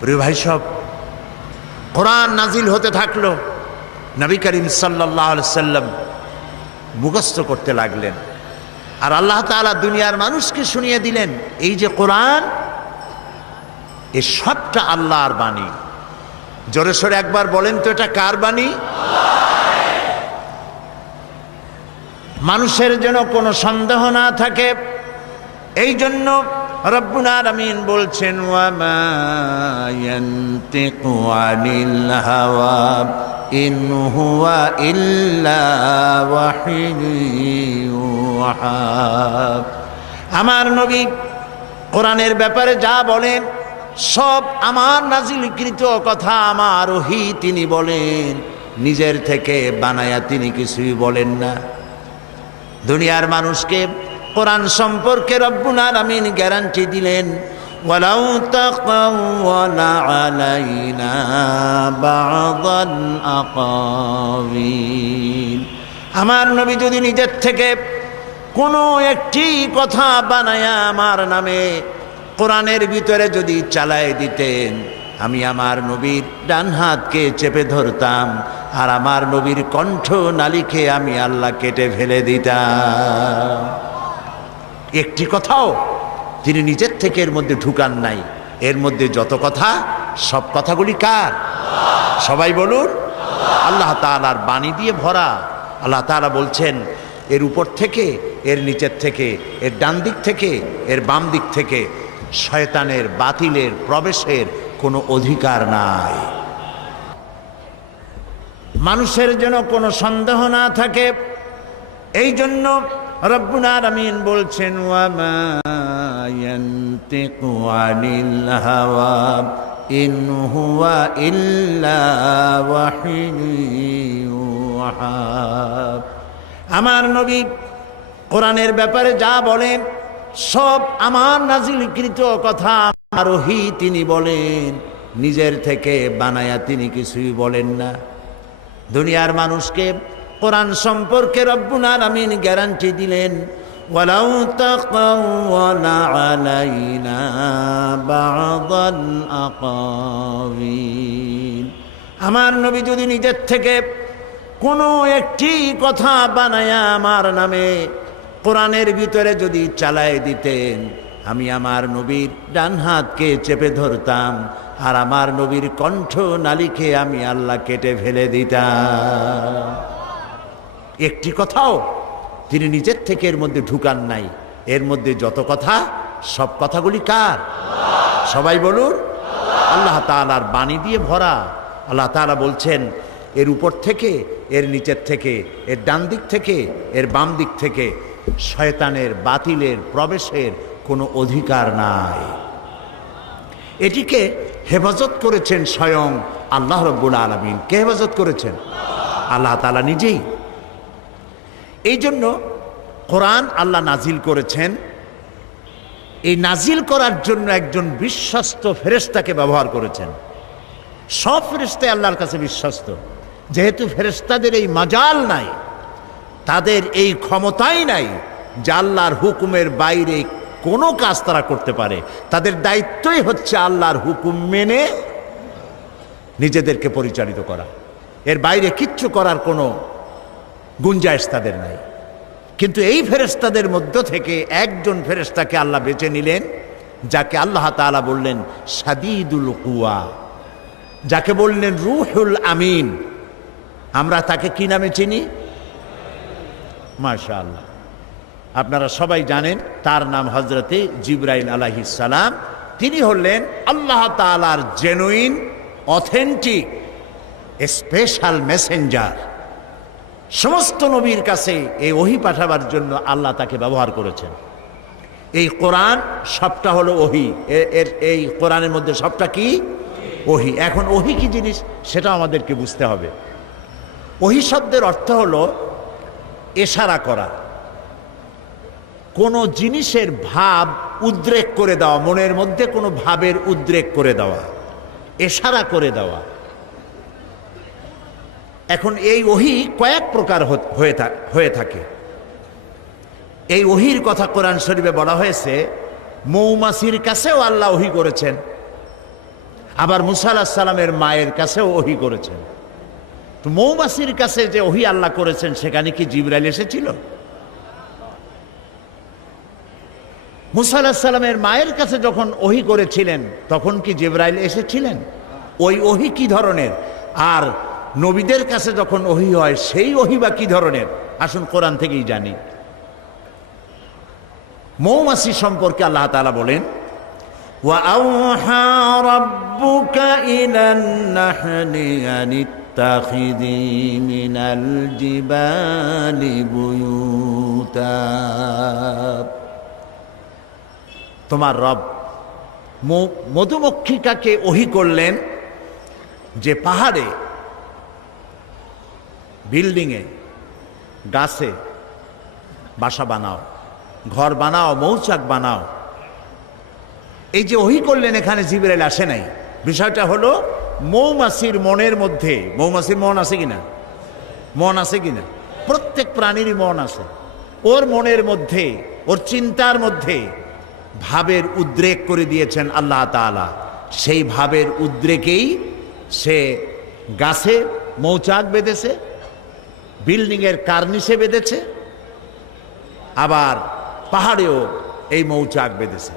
প্রিয় ভাই সব, কোরআন নাজিল হতে থাকলো, নবী করিম সাল্লাল্লাহু আলাইহি সাল্লাম মুখস্থ করতে লাগলেন। আর আল্লাহ তাআলা দুনিয়ার মানুষকে শুনিয়ে দিলেন, এই যে কোরআন, এ সবটা আল্লাহর বাণী। জোরে সোরে একবার বলেন তো, এটা কার বাণী? মানুষের যেন কোনো সন্দেহ না থাকে, এই জন্য রব্বুল আলামিন বলছেন, ওয়া মা ইয়ানতিকু আনিল হাওয়া ইন হুয়া ইল্লা ওয়াহিয়ুন ইউহা। আমার নবী কোরআনের ব্যাপারে যা বলেন সব আমার নাজিলকৃত কথা, আমার ওহী তিনি বলেন, নিজের থেকে বানায়া তিনি কিছুই বলেন না। দুনিয়ার মানুষকে কোরআন সম্পর্কে রব্বুল আলামিন গ্যারান্টি দিলেন, ওয়ালাউ তাকাওয়ালা আলাইনা বা'দাল আকাওয়িল। আমার নবী যদি নিজের থেকে কোনো একটি কথা বানায়া আমার নামে কোরআনের ভিতরে যদি চালায় দিতেন, আমি আমার নবীর ডান হাতকে চেপে ধরতাম, আর আমার নবীর কণ্ঠ নালীকে আমি আল্লাহ কেটে ফেলে দিতাম। একটি কথাও তিনি নিজের থেকে এর মধ্যে ঢুকান নাই। এর মধ্যে যত কথা, সব কথাগুলি কার? সবাই বলুন, আল্লাহ তাআলার বাণী দিয়ে ভরা। আল্লাহ তাআলা বলছেন, এর উপর থেকে, এর নিচের থেকে, এর ডান দিক থেকে, এর বাম দিক থেকে শয়তানের, বাতিলের প্রবেশের কোনো অধিকার নাই। মানুষের যেন কোনো সন্দেহ না থাকে, এই জন্য রব্বুল আলামিন বলছেন, ওয়া মা ইয়ানতিকু আনিল হাওয়া ইন হুয়া ইল্লা ওয়াহিয়ুন ইউহা। আমার নবী কোরআনের ব্যাপারে যা বলেন সব আমার নাজিলকৃত কথা, আমার ওহী তিনি বলেন, নিজের থেকে বানায়া তিনি কিছুই বলেন না। দুনিয়ার মানুষকে কোরআন সম্পর্কে রব্বুল আলামিন গ্যারান্টি দিলেন, ওয়ালাউ তাকাওয়ালা আলাইনা বা'দাল আকাওয়িল। আমার নবী যদি নিজের থেকে কোনো একটি কথা বানায়া আমার নামে কোরআনের ভিতরে যদি চালায় দিতেন, আমি আমার নবীর ডান হাতকে চেপে ধরতাম, আর আমার নবীর কণ্ঠ নালীকে আমি আল্লাহ কেটে ফেলে দিতাম। একটি কথাও তিনি নিজের থেকে এর মধ্যে ঢুকান নাই। এর মধ্যে যত কথা, সব কথাগুলি কার? সবাই বলুন, আল্লাহ তাআলার বাণী দিয়ে ভরা। আল্লাহ তাআলা বলছেন, এর উপর থেকে, এর নিচের থেকে, এর ডান দিক থেকে, এর বাম দিক থেকে শয়তানের, বাতিলের প্রবেশের কোনো অধিকার নাই। এটিকে হেফাজত করেছেন স্বয়ং আল্লাহ রাব্বুল আলামিন। কে হেফাজত করেছেন? আল্লাহ তাআলা নিজেই। এই জন্য কোরআন আল্লাহ নাজিল করেছেন। এই নাজিল করার জন্য একজন বিশ্বস্ত ফেরেশতাকে ব্যবহার করেছেন। সব ফেরেশতাই আল্লাহর কাছে বিশ্বস্ত। যেহেতু ফেরেশতাদের এই মাজাল নাই, তাদের এই ক্ষমতাই নাই যে আল্লাহর হুকুমের বাইরে কোনো কাজ তারা করতে পারে। তাদের দায়িত্বই হচ্ছে আল্লাহর হুকুম মেনে নিজেদেরকে পরিচালিত করা। এর বাইরে কিচ্ছু করার কোনো গুঞ্জাইশ তাদের নাই। কিন্তু এই ফেরেশতাদের মধ্য থেকে একজন ফেরেশতাকে আল্লাহ বেছে নিলেন, যাকে আল্লাহ তাআলা বললেন শাদীদুল কুওয়া, যাকে বললেন রূহুল আমিন। আমরা তাকে কি নামে চিনি? মাশাআল্লাহ, আপনারা সবাই জানেন তার নাম হযরতে জিবরাইল আলাইহিস সালাম। তিনি হলেন আল্লাহ তাআলার জেনুইন, অথেন্টিক, স্পেশাল মেসেঞ্জার। সমস্ত নবীর কাছে এই ওহী পাঠাবার জন্য আল্লাহ তাকে ব্যবহার করেছেন। এই কোরআন সবটা হলো ওহী। এই কোরআনের মধ্যে সবটা কি? ওহী। এখন ওহী কি জিনিস সেটা আমাদেরকে বুঝতে হবে। ওহী শব্দের অর্থ হলো ইশারা করা, কোনো জিনিসের ভাব উদ্রেক করে দেওয়া, মনের মধ্যে কোনো ভাবের উদ্রেক করে দেওয়া, ইশারা করে দেওয়া। এখন এই ওহী কয়েক প্রকার হয়ে থাকে। এই ওহীর কথা কোরআন শরীফে বলা হয়েছে, মৌমাছির কাছেও আল্লাহ ওহী করেছেন। আবার মুসা আলাইহিস সালামের মায়ের কাছেও ওহী করেছেন। তো মৌমাছির কাছে যে ওহী আল্লাহ করেছেন সেখানে কি জিবরাইল এসেছিল? মুসা আলাইহিস সালামের মায়ের কাছে যখন ওহী করেছিলেন তখন কি জিবরাইল এসেছিলেন? ওই ওহী কি ধরনের? আর নবীদের কাছে যখন ওহী হয় সেই ওহী বা কি ধরনের? আসুন কোরআন থেকেই জানি। মৌমাছি সম্পর্কে আল্লাহ তাআলা বলেন, وَأَوْحَى رَبُّكَ إِلَى النَّحْلِ أَنِ اتَّخِذِي مِنَ الْجِبَالِ بُيُوتًا। তোমার রব মধুমক্ষিকাকে ওহী করলেন যে পাহাড়ে, বিল্ডিংয়ে, গাছে বাসা বানাও, ঘর বানাও, মৌচাক বানাও। এই যে ওহী করলেন, এখানে জিবরাইল আসে নাই। বিষয়টা হলো মৌমাছির মনের মধ্যে, মৌমাছির মন আছে কিনা? মন আছে কিনা? প্রত্যেক প্রাণীরই মন আছে। ওর মনের মধ্যে, ওর চিন্তার মধ্যে ভাবের উদ্রেক করে দিয়েছেন আল্লাহ তাআলা। সেই ভাবের উদ্রেকেই সে গাছে মৌচাক বেঁধেছে, বিল্ডিংয়ের কার্নিশে বেঁধেছে, আবার পাহাড়েও এই মৌচাক বেঁধেছে।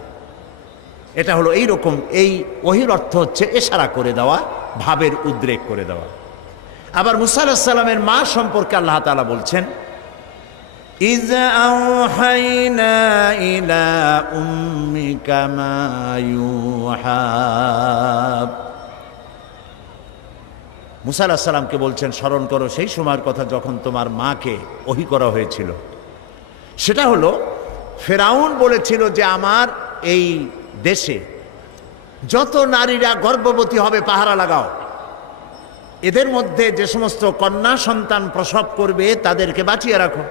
এটা হলো এই রকম। এই ওহীর অর্থ হচ্ছে ইশারা করে দেওয়া, ভাবের উদ্রেক করে দেওয়া। আবার মুসা আলাইহিস সালামের মা সম্পর্কে আল্লাহ তাআলা বলছেন, ইয আওহাইনা ইলা উম্মিকা মা ইউহা। মুসা আলাইহিস সালামকে বলছেন, স্মরণ করো সেই সময়ের কথা যখন তোমার মাকে ওহী করা হয়েছিল। সেটা হলো ফেরাউন বলেছিল যে আমার এই দেশে যত নারীরা গর্ভবতী হবে পাহারা লাগাও, এদের মধ্যে যে সমস্ত কন্যা সন্তান প্রসব করবে তাদেরকে বাঁচিয়ে রাখো,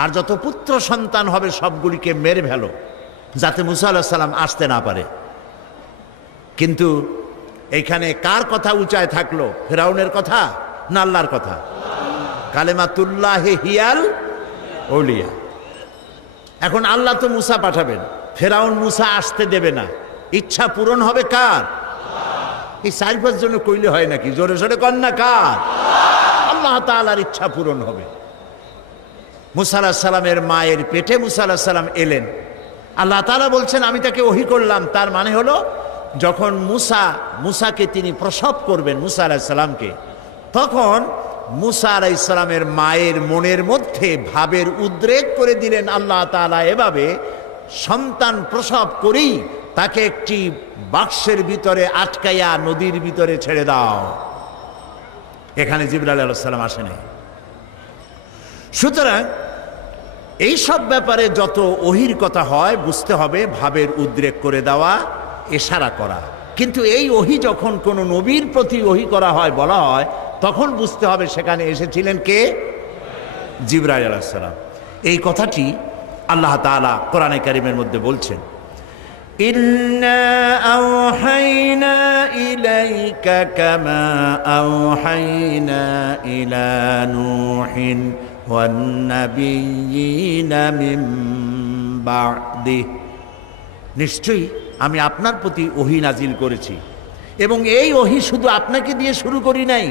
আর যত পুত্র সন্তান হবে সবগুলিকে মেরে ফেলো, যাতে মুসা আলাইহিস সালাম আসতে না পারে। কিন্তু এইখানে কার কথা উঁচায় থাকলো? ফেরাউনের কথা না আল্লাহর কথা? কালেমাতুল্লাহি হিয়াল আউলিয়া। এখন আল্লাহ তো মুসা পাঠাবেন, ফেরাউন মুসা আসতে দেবে না। ইচ্ছা পূরণ হবে কার? এই 4-5 জনে কইলে হয় নাকি? জোরে জোরে কন না, কার? আল্লাহ তাআলার ইচ্ছা পূরণ হবে। মুসা আলাইহিস সালামের মায়ের পেটে মুসা আলাইহিস সালাম এলেন। আল্লাহ তাআলা বলছেন আমি তাকে ওহী করলাম। তার মানে হলো যখন মুসাকে তিনি প্রসব করবেন, মুসা আলাইহিস সালামকে, তখন মুসা আলাইহিস সালামের মায়ের মনের মধ্যে ভাবের উদ্রেক করে দিলেন আল্লাহ তাআলা এভাবে, সন্তান প্রসব করেই তাকে একটি বাক্সের ভিতরে আটকাইয়া নদীর ভিতরে ছেড়ে দাও। এখানে জিবরাইল আলাইহিস সালাম আসেনি। সুতরাং এই সব ব্যাপারে যত ওহীর কথা হয় বুঝতে হবে ভাবের উদ্রেক করে দেওয়া, ইশারা করা। কিন্তু এই ওহী যখন কোনো নবীর প্রতি ওহী করা হয়, বলা হয়, তখন বুঝতে হবে সেখানে এসেছিলেন কে? জিবরাইল আলাইহিস সালাম। এই কথাটি আল্লাহ তাআলা কোরআনে কারীমের মধ্যে বলছেন, ইন্না আওহাইনা ইলাইকা কামা আওহাইনা ইলা নূহিন ওয়ান নাবিয়্যিনা মিন বা'দিহি। নিশ্চয়ই আমি আপনার প্রতি ওহী নাজিল করেছি, এবং এই ওহী শুধু আপনাকে দিয়ে শুরু করি নাই,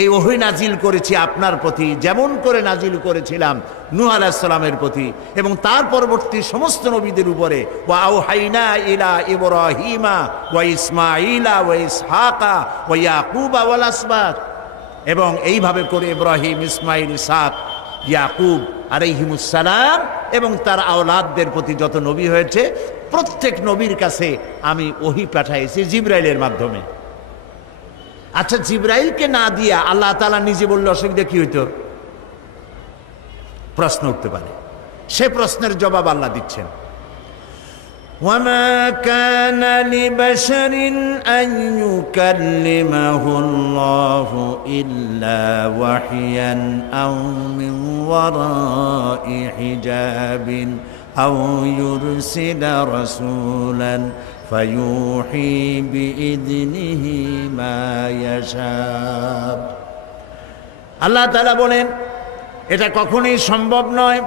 এই ওহী নাজিল করেছি আপনার প্রতি যেমন করে নাজিল করেছিলাম নূহ আলাইহিস সালামের প্রতি এবং তার পরবর্তী সমস্ত নবীদের উপরে। ওয়া আওহাইনা ইলা ইব্রাহিমা ওয়া ইসমাঈলা ওয়া ইসহাকা ওয়া ইয়াকুবা ওয়াল আসবাত। এবং এইভাবে করে ইব্রাহিম, ইসমাঈল, ইসহাক, ইয়াকুব আলাইহিমুস সালাম এবং তার আওলাদদের প্রতি যত নবী হয়েছে প্রত্যেক নবীর কাছে আমি ওহী পাঠাইছি জিবরাইলের মাধ্যমে। আচ্ছা, জিবরাইলকে না দিয়া আল্লাহ তাআলা নিজে বললে অসুবিধা কি হইতো? প্রশ্ন উঠতে পারে। সে প্রশ্নের জবাব আল্লাহ দিচ্ছেন, ওয়ামা কানা লিবাশারিন আন ইউকাল্লিমাহুল্লাহু ইল্লা ওয়াহইয়ান আও মিন ওয়ারাই হিজাবিন আও ইউরসিলা রাসূলান ফায়ুহি বিইذনিহি মা ইয়াশা। আল্লাহ তাআলা বলেন এটা কখনোই সম্ভব নয়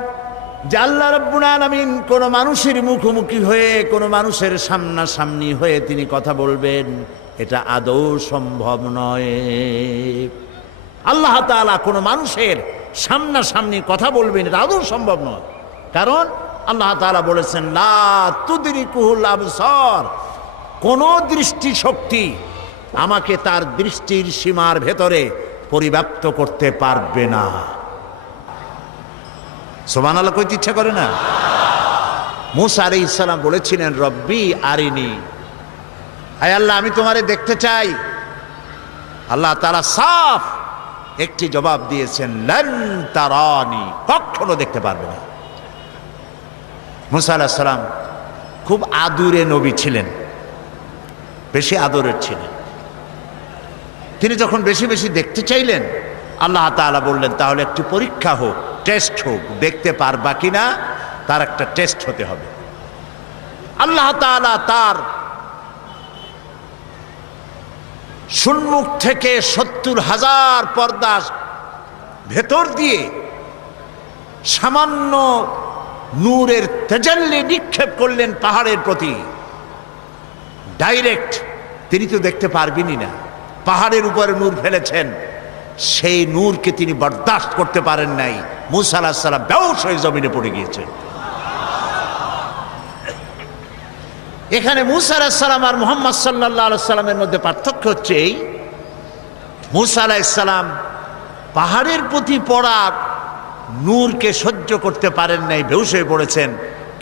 যে আল্লাহ রাব্বুল আলামিন কোন মানুষের মুখোমুখি হয়ে কোন মানুষের সামনাসামনি হয়ে তিনি কথা বলবেন, এটা আদৌ সম্ভব নয়। আল্লাহ তাআলা কোন মানুষের সামনাসামনি কথা বলবেন, এটা আদৌ সম্ভব নয়। কারণ আল্লাহ তাআলা বলেছেন লা তুদরিকুহুল আবসার, কোন দৃষ্টি শক্তি আমাকে তার দৃষ্টির সীমার ভেতরে পরিব্যাপ্ত করতে পারবে না। সুবহানাল্লাহ কইতে ইচ্ছা করে না? মূসা আলাইহিস সালাম বলেছিলেন রব্বি আরিনি, আয় আল্লাহ আমি তোমারে দেখতে চাই। আল্লাহ তাআলা সাফ একটি জবাব দিয়েছেন, লান তারানি, কখনো দেখতে পারবে না। মূসা আলাইহিস সালাম খুব আদুরে নবী ছিলেন, বেশি আদরের ছিলেন। তিনি যখন বেশি বেশি দেখতে চাইলেন, আল্লাহ তাআলা বললেন তাহলে একটি পরীক্ষা হোক, টেস্ট হোক, দেখতে পারবা কিনা তার একটা টেস্ট হতে হবে। আল্লাহ তাআলা তার সম্মুখ থেকে ৭০,০০০ পর্দা ভেতর দিয়ে সামান্য নূরের তেজাল্লি নিক্ষেপ করলেন পাহাড়ের প্রতি। ডাইরেক্ট তিনি তো দেখতে পারবেনই না, পাহাড়ের উপরে নূর ফেলেছেন, সেই নূরকে তিনি বরদাস্ত করতে পারেন নাই। মূসা আলাইহিস সালাম বেহুশ হয়ে জমিনে পড়ে গিয়েছেন। এখানে মূসা আলাইহিস সালাম আর মুহাম্মদ সাল্লাল্লাহু আলাইহি সাল্লামের মধ্যে পার্থক্য হচ্ছে এই, মূসা আলাইহিস সালাম পাহাড়ের প্রতি পড়া নূরকে সহ্য করতে পারেন নাই, বেহুশ হয়ে পড়েছেন।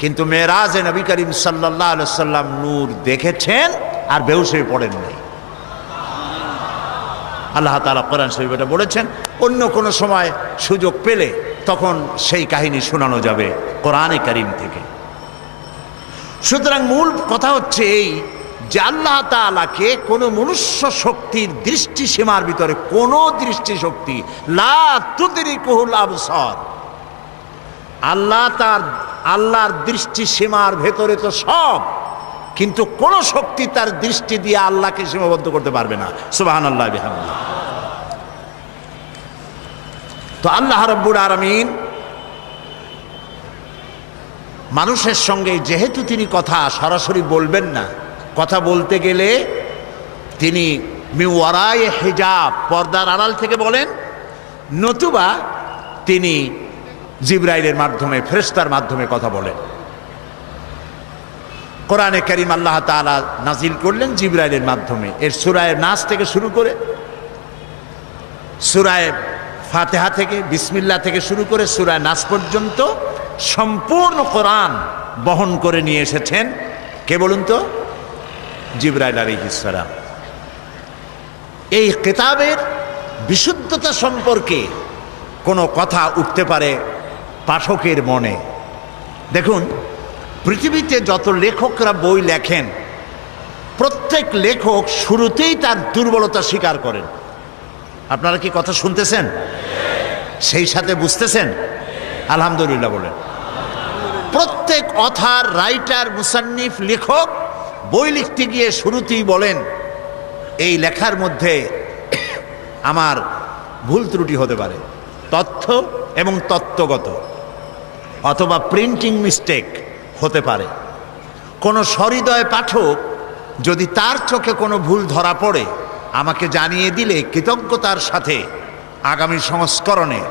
কিন্তু মেরাজে নবী করিম সাল্লাল্লাহু আলাইহি সাল্লাম নূর দেখেছেন আর বেহুশ হয়ে পড়েন নাই। আল্লাহ তাআলা কোরআন শরীফে এটা বলেছেন। অন্য কোনো সময় সুযোগ পেলে তখন সেই কাহিনী শোনানো যাবে কোরআনে কারীম থেকে। সুতরাং মূল কথা হচ্ছে এই যে আল্লাহ তাআলাকে কোনো মনুষ্য শক্তির দৃষ্টি সীমার ভিতরে, কোনো দৃষ্টি শক্তি লা তুদরিকুহুল আবসার, আল্লাহর দৃষ্টি সীমার ভেতরে তো সব, কিন্তু কোন শক্তি তার দৃষ্টি দিয়ে আল্লাহকে সীমাবদ্ধ করতে পারবে না। সুবহানাল্লাহ বিহামদিহি। তো আল্লাহ রাব্বুল আলামিন মানুষের সঙ্গে যেহেতু তিনি কথা সরাসরি বলবেন না, কথা বলতে গেলে তিনি মিওয়ারায়ে হিজাব, পর্দার আড়াল থেকে বলেন, নতুবা তিনি জিবরাইলের মাধ্যমে, ফেরেশতার মাধ্যমে কথা বলেন। কোরআনে কারীম আল্লাহ তাআলা নাজিল করলেন জিবরাইলের মাধ্যমে। এর সূরা নাস থেকে শুরু করে সূরা ফাতিহা থেকে, বিসমিল্লাহ থেকে শুরু করে সূরা নাস পর্যন্ত সম্পূর্ণ কোরআন বহন করে নিয়ে এসেছেন কে বলুন তো? জিবরাইল আলাইহিস সালাম। এই কিতাবের বিশুদ্ধতা সম্পর্কে কোনো কথা উঠতে পারে পাঠকের মনে। দেখুন, পৃথিবীতে যত লেখকরা বই লেখেন, প্রত্যেক লেখক শুরুতেই তার দুর্বলতা স্বীকার করেন। আপনারা কি কথা শুনতেছেন? সেই সাথে বুঝতেছেন? আলহামদুলিল্লাহ বলেন। প্রত্যেক অথার, রাইটার, মুসান্নিফ, লেখক বই লিখতে গিয়ে শুরুতেই বলেন এই লেখার মধ্যে আমার ভুল ত্রুটি হতে পারে, তথ্য এবং তত্ত্বগত, অথবা প্রিন্টিং মিস্টেক হতে পারে। কোনো সহৃদয় পাঠক যদি তার চোখে কোনো ভুল ধরা পড়ে আমাকে জানিয়ে দিলে কৃতজ্ঞতার সাথে আগামী সংস্করণে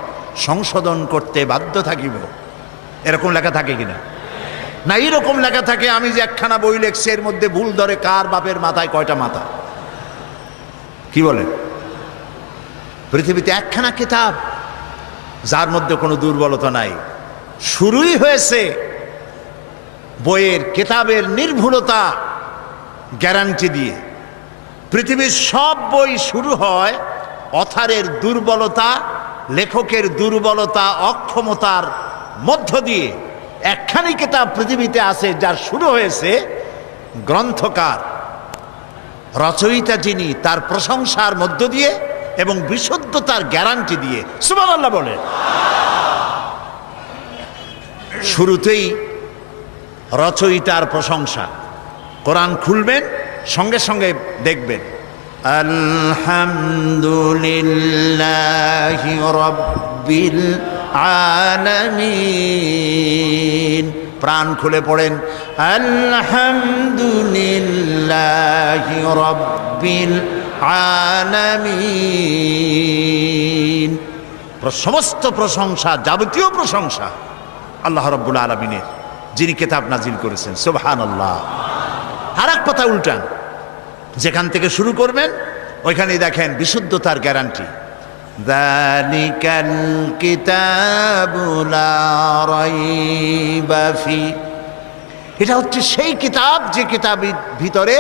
সংশোধন করতে বাধ্য থাকিব। এরকম লেখা থাকে কিনা? না, এরকম লেখা থাকে আমি যে একখানা বই লেখছি এর মধ্যে ভুল ধরে কার বাপের মাথায় কয়টা মাথা। কি বলেন? পৃথিবীতে একখানা কিতাব যার মধ্যে কোনো দুর্বলতা নাই। শুরুই হয়েছে বইয়ের, কিতাবের নির্ভুলতা গ্যারান্টি দিয়ে। পৃথিবীর সব বই শুরু হয় অথারের দুর্বলতা, লেখকের দুর্বলতা, অক্ষমতার মধ্য দিয়ে। একখানি কিতাব পৃথিবীতে আছে যার শুরু হয়েছে গ্রন্থকার, রচয়িতা যিনি, তার প্রশংসার মধ্য দিয়ে এবং বিশুদ্ধতার গ্যারান্টি দিয়ে। সুবহানাল্লাহ বলেন। শুরুতেই রচয়িতার প্রশংসা। কোরআন খুলবেন, সঙ্গে সঙ্গে দেখবেন আলহামদুলিল্লাহি রাব্বিল আলামিন। প্রাণ খুলে পড়েন আলহামদুলিল্লাহি রাব্বিল আলামিন। সমস্ত প্রশংসা, যাবতীয় প্রশংসা আল্লাহ রাব্বুল আলামিনের, যিনি কিতাব নাজিল করেছেন। সুবহানাল্লাহ। আর এক কথা উল্টান, যেখান থেকে শুরু করবেন ওইখানেই দেখেন বিশুদ্ধতার গ্যারান্টি। যালিকাল কিতাবু লা রাইবা ফি। এটা হচ্ছে সেই কিতাব যে কিতাবের ভিতরে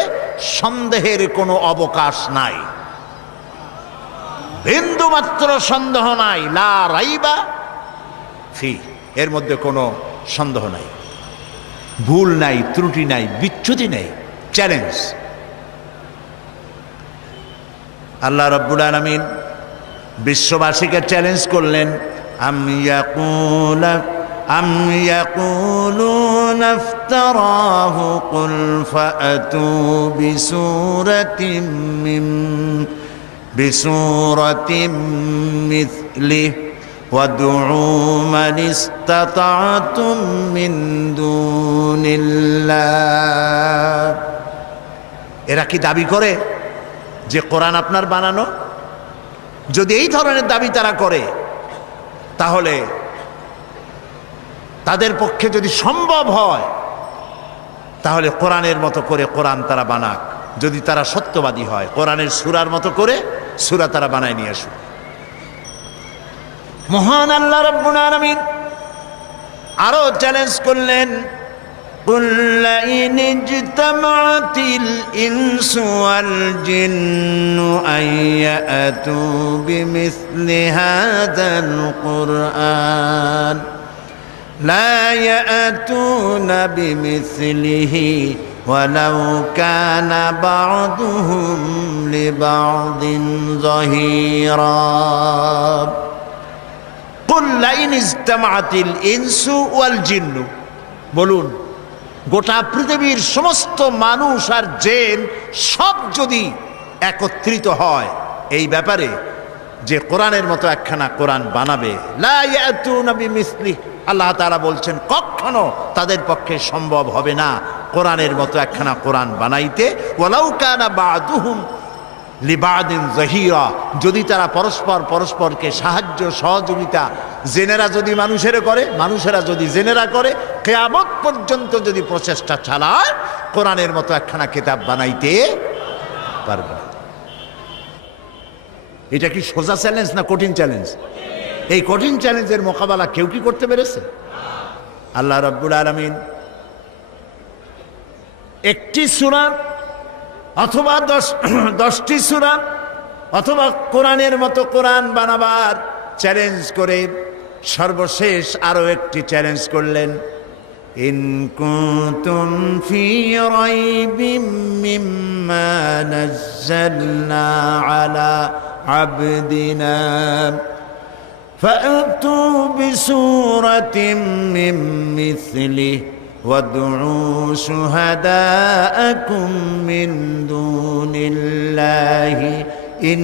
সন্দেহের কোনো অবকাশ নাই, বিন্দুমাত্র সন্দেহ নাই। লা রাইবা ফি, এর মধ্যে কোনো সন্দেহ নাই, ভুল নাই, ত্রুটি নাই, বিচ্যুতি নেই। চ্যালেঞ্জ। আল্লাহ রাব্বুল আলামিন বিশ্ববাসীকে চ্যালেঞ্জ করলেন, আম ইয়াকুলুনা ইফতারাহু কুল ফাআতু বিসূরাতিন মিথলিহি ওয়াদউ মান ইসতাতা'তুম মিন দুনিল্লাহ। এরা কি দাবি করে যে কোরআন আপনার বানানো? যদি এই ধরনের দাবি তারা করে, তাহলে তাদের পক্ষে যদি সম্ভব হয়, তাহলে কোরআনের মতো করে কোরআন তারা বানাক। যদি তারা সত্যবাদী হয়, কোরআনের সূরার মতো করে সূরা তারা বানায় নিয়ে আসুক। মহান আল্লাহ রাব্বুল আলামিন আরো চ্যালেঞ্জ করলেন, قل لئن اجتمعت الإنس والجن أن يأتوا بمثل هذا القرآن لا يأتون بمثله ولو كان بعضهم لبعض ظهيرا قل لئن اجتمعت الإنس والجن। বলুন, গোটা পৃথিবীর সমস্ত মানুষ আর জিন সব যদি একত্রিত হয় এই ব্যাপারে যে কোরআনের মতো একখানা কোরআন বানাবে, লা ইয়াতুনা বিমিসলিহি, আল্লাহ তাআলা বলছেন কখনো তাদের পক্ষে সম্ভব হবে না কোরআনের মতো একখানা কোরআন বানাইতে। ওয়ালাউ কানা বা'দুহুম লিবাদিন যহিরা, যদি তারা পরস্পরকে সাহায্য সহযোগিতা, জেনেরা যদি মানুষেরা করে, মানুষেরা যদি জেনেরা করে, কিয়ামত পর্যন্ত যদি প্রচেষ্টা চালায়, কোরআনের মতো একখানা কিতাব বানাইতে পারবে না। এটা কি সোজা চ্যালেঞ্জ না কঠিন চ্যালেঞ্জ? এই কঠিন চ্যালেঞ্জের মোকাবেলা কেউ কি করতে পেরেছে? আল্লাহ রাব্বুল আলামিন একটি সূরা অথবা 10টি সূরা অথবা কোরআনের মতো কোরআন বানাবার চ্যালেঞ্জ করে সর্বশেষ আরো একটি চ্যালেঞ্জ করলেন, ইন কুনতুম ফি রাইবিম মিম্মা নাযালনা আলা আবদিনা ফাআতু বিসূরাতিন মিন মিসলিহি وادعوا شهداءكم من دون الله إن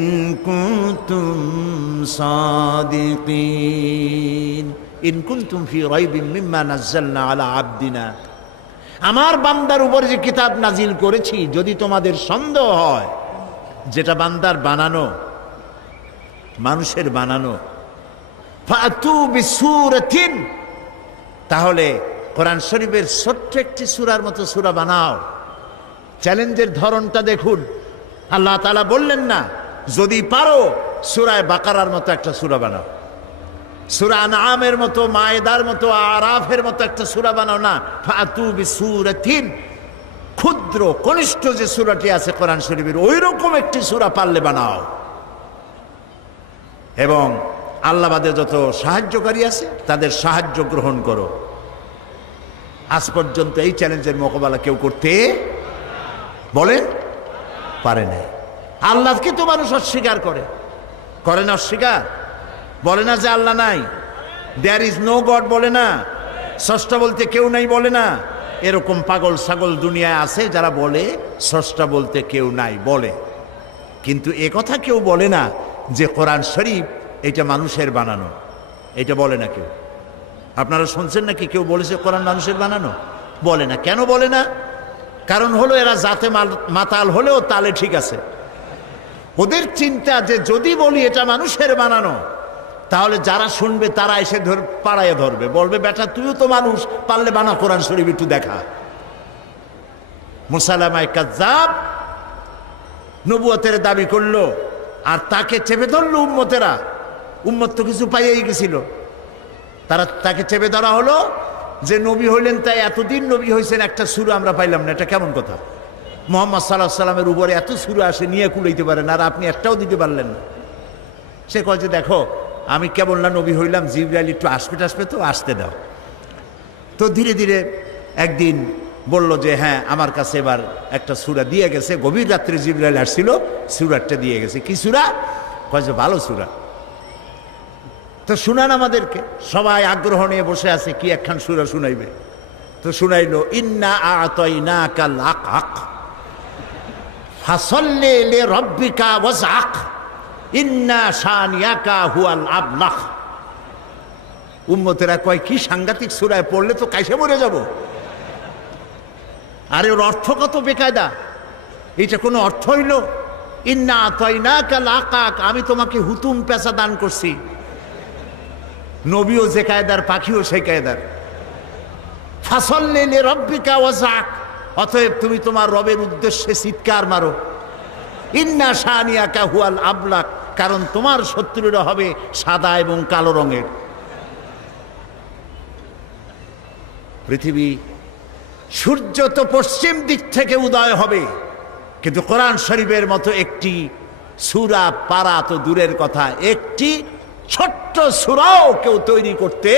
كنتم صادقين إن كنتم في ريب مما نزلنا على عبدنا। আমার বান্দার উপর যে কিতাব নাজিল করেছি, যদি তোমাদের সন্দেহ হয় যেটা বান্দার বানানো, মানুষের বানানো, ফাতু বিসূরাতিন, তাহলে কোরআন শরীফের ছোট্ট একটি সূরার মতো সূরা বানাও। চ্যালেঞ্জের ধরনটা দেখুন। আল্লাহ তাআলা বললেন না যদি পারো সূরা বাকারার মতো একটা সূরা বানাও, সূরা আনআমের মতো, মায়েদার মতো, আরাফের মতো একটা সূরা বানাও না। ফাতু বিসূরাতিন, ক্ষুদ্র কনিষ্ঠ যে সূরাটি আছে কোরআন শরীফের, ওই রকম একটি সূরা পারলে বানাও। এবং আল্লাহবাদে যত সাহায্যকারী আছে তাদের সাহায্য গ্রহণ করো। আজ পর্যন্ত এই চ্যালেঞ্জের মোকাবেলা কেউ করতে বলেন পারে নাই। আল্লাহকে তো মানুষ অস্বীকার করে না, অস্বীকার বলে না যে আল্লাহ নাই, দেয়ার ইজ নো গড বলে না, স্রষ্টা বলতে কেউ নাই বলে না। এরকম পাগল ছাগল দুনিয়ায় আছে যারা বলে স্রষ্টা বলতে কেউ নাই বলে, কিন্তু এ কথা কেউ বলে না যে কোরআন শরীফ এটা মানুষের বানানো। এটা বলে না কেউ। আপনারা শুনছেন নাকি কেউ বলেছে কোরআন মানুষের বানানো? বলে না। কেন বলে না? কারণ হলো এরা জাতে মাতাল হলেও তালে ঠিক আছে। ওদের চিন্তা যে যদি বলি এটা মানুষের বানানো, তাহলে যারা শুনবে তারা এসে পাড়ায় ধরবে, বলবে বেটা তুইও তো মানুষ, পারলে বানা কোরআন শরীফ একটু দেখা। মুসাইলামা কাযযাব নবুয়তের দাবি করলো, আর তাকে চেপে ধরলো উম্মতেরা। উম্মত তো কিছু পাইয়েই গেছিল, তাকে চেপে ধরা হলো যে নবী হইলেন, তাই এতদিন নবী হয়েছেন, একটা সূরা আমরা পাইলাম না। এটা কেমন কথা? মুহাম্মদ সাল্লাল্লাহু আলাইহি সাল্লামের উপরে এত সূরা আসে, নিয়ে কুলাইতে পারেন, আর আপনি একটাও দিতে পারলেন না। সে কয় যে দেখো আমি কেবল না নবী হইলাম, জিবরাইল একটু আসবে তো আসতে দাও। তো ধীরে ধীরে একদিন বলল যে হ্যাঁ আমার কাছে এবার একটা সূরা দিয়ে গেছে, গভীর রাত্রে জিবরাইল আসছিল, সূরাটা দিয়ে গেছে। কি সূরা? কয় যে ভালো সূরা। তো শুনান আমাদেরকে। সবাই আগ্রহ নিয়ে বসে আছে, কি একখান সূরা শুনাইবে। তো শুনাইলো ইন্না আ'তাইনাকাল হাক ফাসাল্লি লিরাব্বিকা ওয়াজআক ইন্না শানিয়াকা হুয়াল আবলাহ। উম্মতেরা কয় কি সাংঘাতিক সূরা, পড়লে তো কাইসে মরে যাব। আরে ওর অর্থ কত বেকায়দা, এটা কোনো অর্থ হইল? ইন্না আ'তাইনাকাল হাক, আমি তোমাকে হুতুম পেঁচা দান করছি। নবীও যে কায়দার, পাখিও সেই কায়দার। ফাসাল্লি লিরাব্বিকা ওয়াজআক, অতএব তুমি তোমার রবের উদ্দেশ্যে চিৎকার মারো। ইন্না শানিয়াকা হুয়াল আবলাক, কারণ তোমার শত্রুরা হবে সাদা এবং কালো রঙের। পৃথিবী সূর্য তো পশ্চিম দিক থেকে উদয় হবে, কিন্তু কোরআন শরীফের মতো একটি সূরা পারা তো দূরের কথা, একটি ছোট্ট সূরাও কেউ তৈরি করতে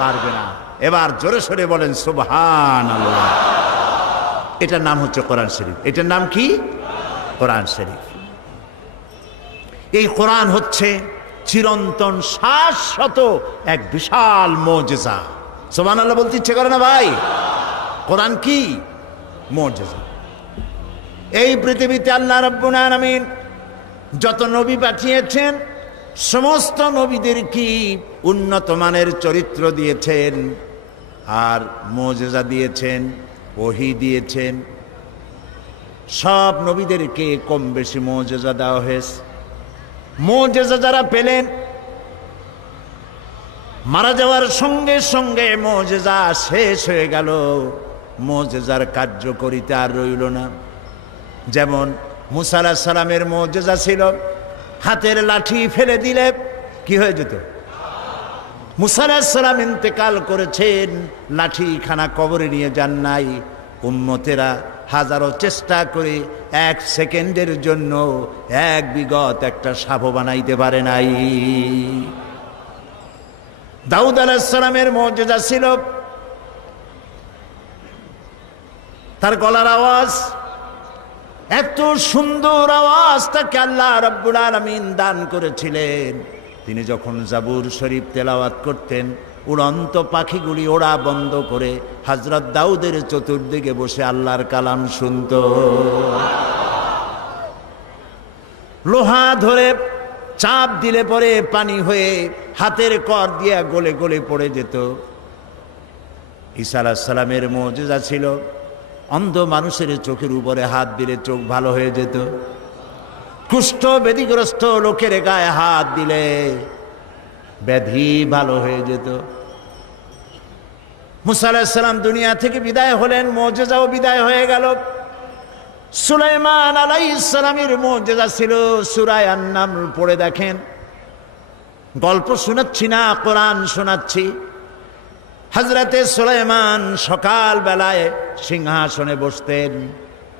পারবে না। এবার জোরে সোরে বলেন সুবহানাল্লাহ। এটার নাম হচ্ছে কোরআন শরীফ। এটার নাম কি? কোরআন শরীফ। এই কোরআন হচ্ছে চিরন্তন শাশ্বত এক বিশাল মুজিজা। সুবহানাল্লাহ বলতে ইচ্ছে করে না ভাই? কোরআন কি মুজিজা। এই পৃথিবীতে আল্লাহ রাব্বুল আলামিন যত নবী পাঠিয়েছেন, সমস্ত নবীদের কি উন্নত মানের চরিত্র দিয়েছেন, আর মুজিজা দিয়েছেন, ওহী দিয়েছেন। সব নবীদেরকে কম বেশি মুজিজা দেওয়া হয়েছে। মুজিজা যারা পেলেন, মারা যাওয়ার সঙ্গে সঙ্গে মুজিজা শেষ হয়ে গেল, মুজিজার কার্যকারিতা আর রইল না। যেমন মুসা আলাইহিস সালামের মুজিজা ছিল হাতের লাঠি ফেলে দিলে কি হয়ে যেত। মুসা আলাইহিস সালাম ইন্তেকাল করেছেন, লাঠিখানা কবরে নিয়ে যান নাই। উম্মতেরা হাজারো চেষ্টা করে 1 সেকেন্ডের জন্য এক বিগত একটা সাপ বানাইতে পারে নাই। দাউদ আলাইহিস সালামের মুজিজা ছিল তার গলার আওয়াজ। এত সুন্দর আওয়াজ তাকে আল্লাহ রাব্বুল আলামিন দান করেছিলেন। তিনি যখন জাবুর শরীফ তেলাওয়াত করতেন, উড়ন্ত পাখিগুলি ওড়া বন্ধ করে হযরত দাউদের চতুর্দিকে বসে আল্লাহর কালাম শুনত। লোহা ধরে চাপ দিলে পরে পানি হয়ে হাতের কর দিয়ে গলে গলে পড়ে যেত। ঈসা আলাইহিস সালামের মুজিজা ছিল অন্ধ মানুষের চোখের উপরে হাত দিলে চোখ ভালো হয়ে যেত। কুষ্ঠ ব্যাধিগ্রস্ত লোকের গায়ে হাত দিলে ব্যাধি ভালো হয়ে যেত। মুসা আলাইহিস সালাম দুনিয়া থেকে বিদায় হলেন, মুজিজাও বিদায় হয়ে গেল। সুলাইমান আলাইহিস সালামের মুজিজা ছিল সূরা আন-নামল, পড়ে দেখেন। গল্প শোনাচ্ছি না, কোরআন শোনাচ্ছি। হযরতে সুলাইমান সকাল বেলায় সিংহাসনে বসতেন।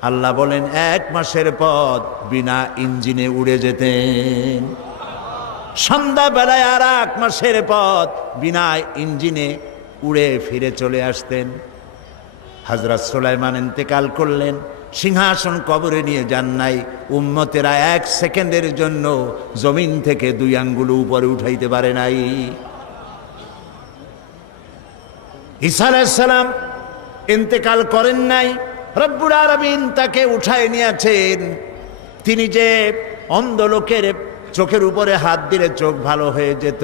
আল্লাহ বলেন 1 মাসের পথ বিনা ইঞ্জিনে উড়ে যেতেন। সন্ধ্যা বেলায় আর 1 মাসের পথ বিনা ইঞ্জিনে উড়ে ফিরে চলে আসতেন। হযরত সুলাইমান ইন্তেকাল করলেন, সিংহাসন কবরে নিয়ে যান নাই। উম্মতেরা 1 সেকেন্ডের জন্য জমিন থেকে 2 আঙ্গুল উপরে উঠাইতে পারে নাই। ঈসা আলাইহিস সালাম ইন্তেকাল করেন নাই, রব্বুল আলামিন তাকে উঠায় নিয়েছেন। তিনি যে অন্ধ লোকের চোখের উপরে হাত দিলে চোখ ভালো হয়ে যেত,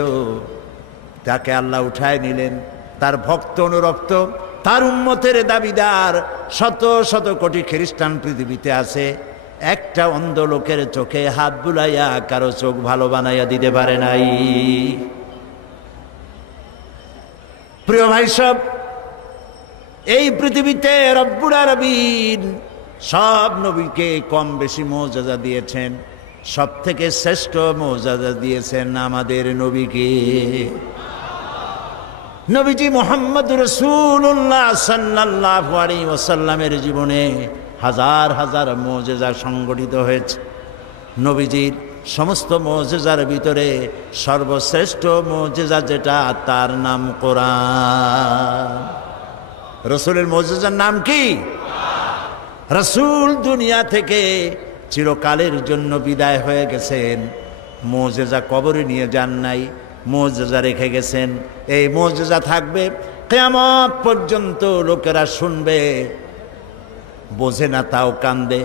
তাকে আল্লাহ উঠায় নিলেন। তার ভক্ত অনুরক্ত, তার উম্মতের দাবিদার শত শত কোটি খ্রিস্টান পৃথিবীতে আছে, একটা অন্ধ লোকের চোখে হাত বুলাইয়া কারো চোখ ভালো বানাইয়া দিতে পারে নাই। প্রিয় ভাই সব, এই পৃথিবীতে রব্বুল আলামিন সব নবীকে কম বেশি মুজিজা দিয়েছেন, সব থেকে শ্রেষ্ঠ মুজিজা দিয়েছেন আমাদের নবীকে। নবীজি মুহাম্মদ রাসূলুল্লাহ সাল্লাল্লাহু আলাইহি ওয়াসাল্লামের জীবনে হাজার হাজার মুজিজা সংগঠিত হয়েছে। নবীজির সমস্ত মুজিজার ভিতরে সর্বশ্রেষ্ঠ মুজিজা যেটা, তার নাম কোরআন। রাসূলের মুজিজার নাম কি? রাসূল দুনিয়া থেকে চিরকালের জন্য বিদায় হয়ে গেছেন, মুজিজা কবরে নিয়ে যান নাই, মুজিজা রেখে গেছেন। এই মুজিজা থাকবে কিয়ামত পর্যন্ত, লোকেরা শুনবে, বোঝে না তাও কান্দে।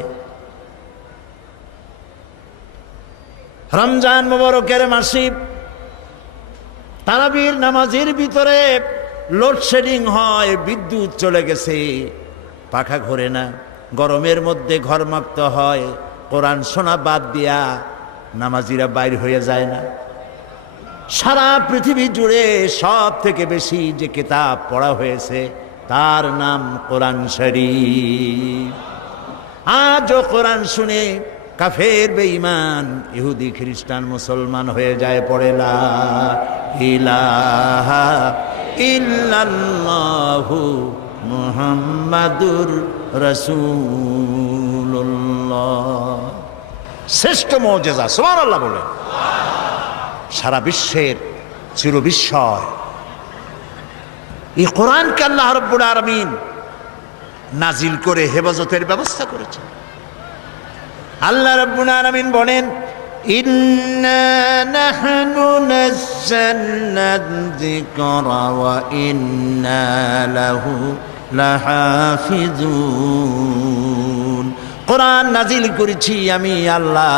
রমজান মুবারকের মাসে তারাবির নামাজের ভিতরে লোডশেডিং হয়, বিদ্যুৎ চলে গেছে, পাখা ঘোরে না, গরমের মধ্যে ঘরমাক্ত হয়, কোরআন শোনা বাদ দিয়া নামাজিরা বাইর হয়ে যায় না। সারা পৃথিবী জুড়ে সব থেকে বেশি যে কিতাব পড়া হয়েছে তার নাম কোরআন শরীফ। আজও কোরআন শুনে কাফের বেঈমান ইহুদি খ্রিস্টান মুসলমান হয়ে যায়, পড়ে লা ইলাহা ইল্লাল্লাহু মুহাম্মাদুর রাসূলুল্লাহ। শ্রেষ্ঠ মুজিজা, সুবহানাল্লাহ বলে। সারা বিশ্বের চিরবিস্ময় এই কোরআনকে আল্লাহ রাব্বুল আলামিন নাজিল করে হেফাজতের ব্যবস্থা করেছেন। আল্লাহ রাব্বুল আলামিন বলেন, ইন্না নাহনু নাযালনা যিকরা ওয়া ইন্না লাহু লাহাফিজুন। কোরআন নাজিল করেছি আমি আল্লাহ,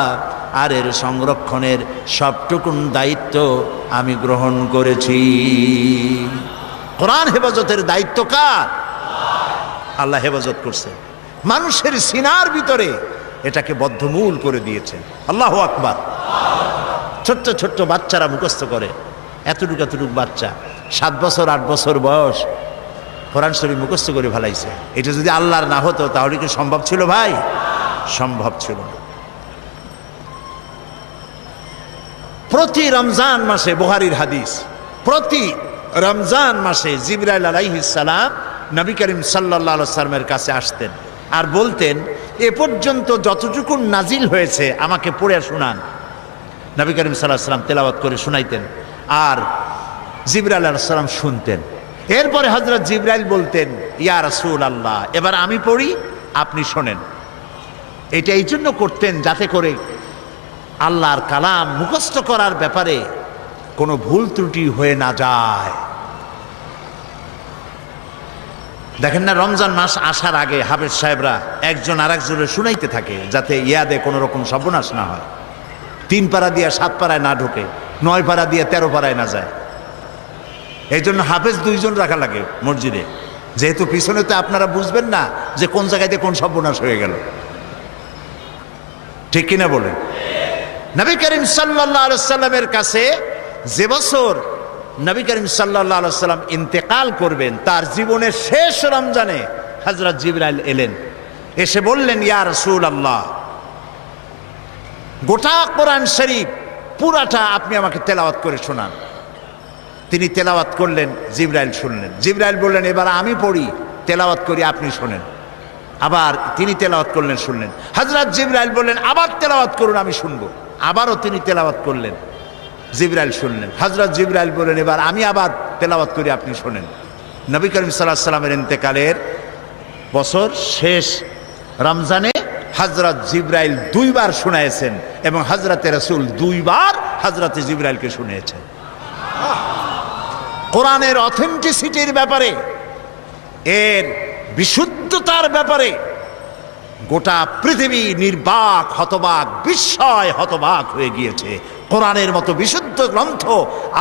আর এর সংরক্ষণের সবটুকুন দায়িত্ব আমি গ্রহণ করেছি। কোরআন হেফাজতের দায়িত্ব কার? আল্লাহ হেফাজত করছে। মানুষের সিনার ভিতরে এটাকে বদ্ধমূল করে দিয়েছেন। আল্লাহু আকবার। ছোট্ট ছোট্ট বাচ্চারা মুখস্থ করে, এতটুকু এতটুকু বাচ্চা 7 বছর 8 বছর বয়স কোরআন শরীফ মুখস্থ করে ফেলাইছে। এটা যদি আল্লাহর না হতো তাহলে কি সম্ভব ছিল ভাই? সম্ভব ছিল না। প্রতি রমজান মাসে, বুখারীর হাদিস, প্রতি রমজান মাসে জিবরাইল আলাইহিস সালাম নবী করিম সাল্লাল্লাহু আলাইহি ওয়াসাল্লামের কাছে আসতেন আর বলতেন, এ পর্যন্ত যতটুকু নাজিল হয়েছে আমাকে পড়ে শোনান। নবী করিম সাল্লাল্লাহু আলাইহি ওয়াসাল্লাম তেলাওয়াত করে শোনাইতেন আর জিবরাইল আলাইহিস সালাম শুনতেন। এরপরে হযরত জিবরাইল বলতেন, ইয়া রাসূলুল্লাহ, এবার আমি পড়ি, আপনি শোনেন। এটা এই জন্য করতেন যাতে করে আল্লাহর কালাম মুখস্থ করার ব্যাপারে কোনো ভুল ত্রুটি হয়ে না যায়। দেখেন না, রমজান মাস আসার আগে হাফেজ সাহেবরা একজন আরেকজনের শুনাইতে থাকে যাতে ইয়াদে কোনো রকম সর্বনাশ না হয়। 3 পারা দিয়ে 7 পারায় না ঢোকে, 9 পারা দিয়ে 13 পারায় না যায়। এই জন্য হাফেজ 2 জন রাখা লাগে মসজিদে, যেহেতু পিছনে তো আপনারা বুঝবেন না যে কোন জায়গাতে কোন সর্বনাশ হয়ে গেল। ঠিক কিনা বলেন? নবী করিম সাল্লাল্লাহু আলাইহি ওয়াসাল্লামের কাছে যে বছর নবী করিম সাল্লাল্লাহু আলাইহি ওয়াসাল্লাম ইন্তেকাল করবেন, তার জীবনের শেষ রমজানে হযরত জিবরাইল এলেন, এসে বললেন, ইয়া রাসূলুল্লাহ, গোটা কোরআন শরীফ পুরাটা আপনি আমাকে তেলাওয়াত করে শোনান। তিনি তেলাওয়াত করলেন, জিবরাইল শুনলেন। জিবরাইল বললেন, এবার আমি পড়ি, তেলাওয়াত করি, আপনি শোনেন। আবার তিনি তেলাওয়াত করলেন, শুনলেন। হযরত জিবরাইল বললেন, আবার তেলাওয়াত করুন, আমি শুনবো। আবারও তিনি তেলাওয়াত করলেন, জিবরাইল শুনলেন। হযরত জিবরাইল বললেন, এবার আমি আবার তেলাওয়াত করি, আপনি শোনেন। নবী করিম সাল্লাল্লাহু আলাইহি ওয়াসাল্লামের ইন্তেকালের বছর শেষ রমজানে হযরত জিবরাইল 2 বার শুনাইছেন এবং হযরতে রাসূল 2 বার হযরতে জিবরাইলকে শুনিয়েছেন। কোরআনের অথেন্টিসিটির ব্যাপারে, এর বিশুদ্ধতার ব্যাপারে গোটা পৃথিবী নির্বাক, হতবাক, বিস্ময় হতবাক হয়ে গিয়েছে। কোরআনের মতো বিশুদ্ধ চূড়ান্ত গ্রন্থ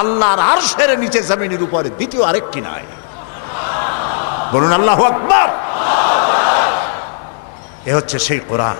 আল্লাহর আরশের নিচে জমিনের উপরে দ্বিতীয় আরেকটি নাই। বলুন আল্লাহু আকবার। এ হচ্ছে সেই কোরআন।